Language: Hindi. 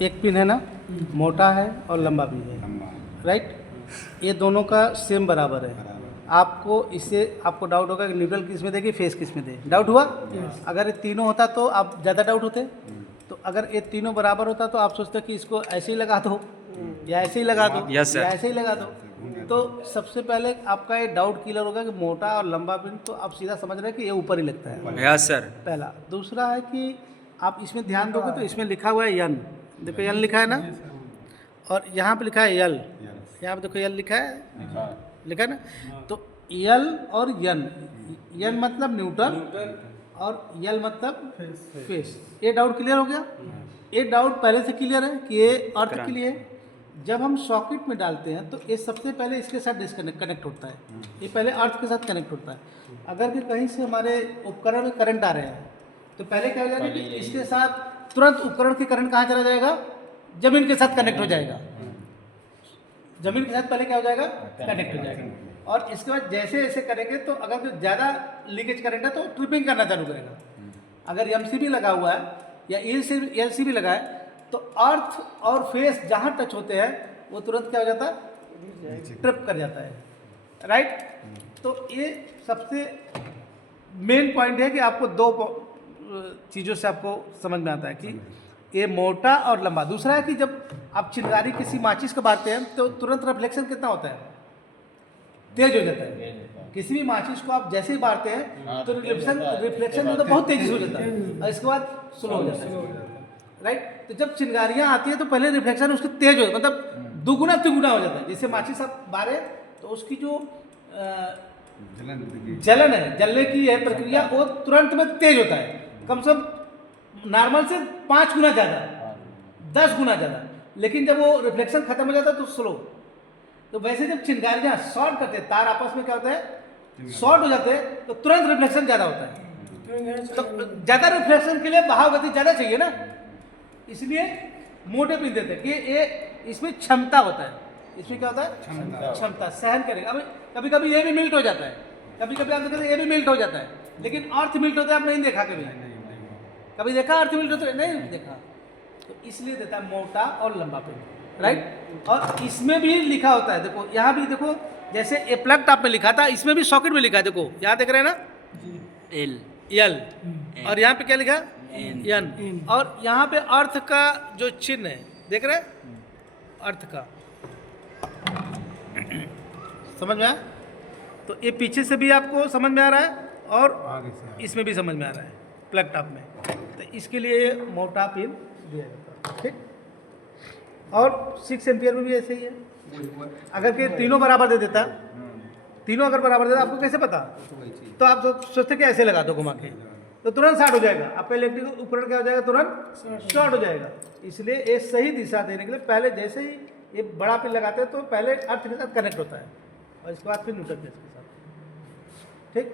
एक पिन है ना, मोटा है और लंबा भी है, राइट। ये दोनों का सेम बराबर है। आपको इससे आपको डाउट होगा कि न्यूट्रल किस में दे कि फेस किस में दे, डाउट हुआ। अगर ये तीनों होता तो आप ज़्यादा डाउट होते। तो अगर ये तीनों बराबर होता तो आप सोचते कि इसको ऐसे ही लगा दो या ऐसे ही लगा दो Yes, sir. या ऐसे ही लगा दो। तो सबसे पहले आपका ये डाउट क्लियर होगा कि मोटा और लंबा पिन, तो आप सीधा समझ रहे हैं कि ये ऊपर ही लगता है, यस सर। पहला। दूसरा है कि आप इसमें ध्यान दोगे तो इसमें लिखा हुआ है यन, देखो यन लिखा है ना, और यहाँ पे लिखा है यल, यहाँ पे देखो यल लिखा है ना। तो यल और यन मतलब न्यूट्रल और यल मतलब फेस। ये डाउट क्लियर हो गया। ये डाउट पहले से क्लियर है कि ये अर्थ के लिए है। जब हम सॉकेट में डालते हैं तो ये सबसे पहले इसके साथ कनेक्ट होता है, ये पहले अर्थ के साथ कनेक्ट होता है। अगर कि कहीं से हमारे उपकरण में करंट आ रहे हैं तो पहले क्या हो जाएगा कि इसके साथ तुरंत उपकरण के करंट कहाँ चला जाएगा, जमीन के साथ कनेक्ट हो जाएगा। जमीन के साथ पहले क्या हो जाएगा, कनेक्ट हो जाएगा। और इसके बाद जैसे जैसे करेंगे तो अगर जो ज़्यादा लीकेज करंट है तो ट्रिपिंग करना चालू करेगा। अगर एमसीबी लगा हुआ है या एलसीबी लगा है तो अर्थ और फेस जहाँ टच होते हैं वो तुरंत क्या हो जाता है, ट्रिप कर जाता है, राइट। तो ये सबसे मेन पॉइंट है कि आपको दो चीज़ों से आपको समझ में आता है कि ये मोटा और लंबा। दूसरा है कि जब आप चिंगारी किसी माचिस को बांटते हैं तो तुरंत रिफ्लेक्शन कितना होता है, तेज हो जाता है। किसी भी माचिस को आप जैसे ही बांटते हैं तो रिफ्लेक्शन मतलब बहुत तेजी से हो जाता है और इसके बाद स्लो हो जाता है, राइट। तो जब चिंगारियाँ आती है तो पहले रिफ्लेक्शन उसके तेज हो, मतलब दुगुना तिगुना हो जाता है। जैसे माचिस आप बारे तो उसकी जो जलन है, जलने की है प्रक्रिया, वो तुरंत में तेज होता है, कम से कम नॉर्मल से 5 गुना ज़्यादा, 10 गुना ज़्यादा। लेकिन जब वो रिफ्लेक्शन खत्म हो जाता है तो स्लो। तो वैसे जब चिंगारियाँ शॉर्ट करते हैं, तार आपस में क्या होता है, शॉर्ट हो जाते हैं, तो तुरंत रिफ्लेक्शन ज़्यादा होता है। तो ज़्यादा रिफ्लेक्शन के लिए बहाव गति ज़्यादा चाहिए ना, इसलिए मोटे पिन देते हैं कि ये इसमें क्षमता होता है। इसमें क्या होता है, क्षमता, सहन करेगा। अभी कभी कभी ये भी मिल्ट हो जाता है, कभी कभी आप देखते हैं ये भी मिल्ट हो जाता है, लेकिन अर्थ मिल्ट होता है आप नहीं देखा कभी, कभी देखा अर्थ मिल्ट होता है, नहीं देखा। तो इसलिए देता है मोटा और लंबा पिन, राइट। और इसमें भी लिखा होता है, देखो यहाँ भी देखो, जैसे ए प्लग टॉप में लिखा था, इसमें भी सॉकेट में लिखा है, देखो यहाँ देख रहे हैं ना, यल, और यहाँ पे क्या लिखा है, यन। और यहाँ पे अर्थ का जो चिन्ह है देख रहे हैं, अर्थ का, समझ में आया। तो ये पीछे से भी आपको समझ में आ रहा है और इसमें भी समझ में आ रहा है प्लग टॉप में। तो इसके लिए मोटा पिन दिया जाता है, ठीक। और 6 एम्पियर में भी ऐसे ही है। अगर के तीनों बराबर दे देता, तीनों अगर बराबर दे देता, आपको कैसे पता, तो आप सोचते कि ऐसे लगा दो घुमा के तो तुरंत शॉर्ट हो जाएगा, आपका इलेक्ट्रिक उपकरण क्या हो जाएगा, तुरंत शॉर्ट हो जाएगा। इसलिए ये सही दिशा देने के लिए पहले जैसे ही ये बड़ा पिन लगाते हैं तो पहले अर्थ के साथ कनेक्ट होता है और इसके बाद फिर न्यूट्रल के साथ, ठीक।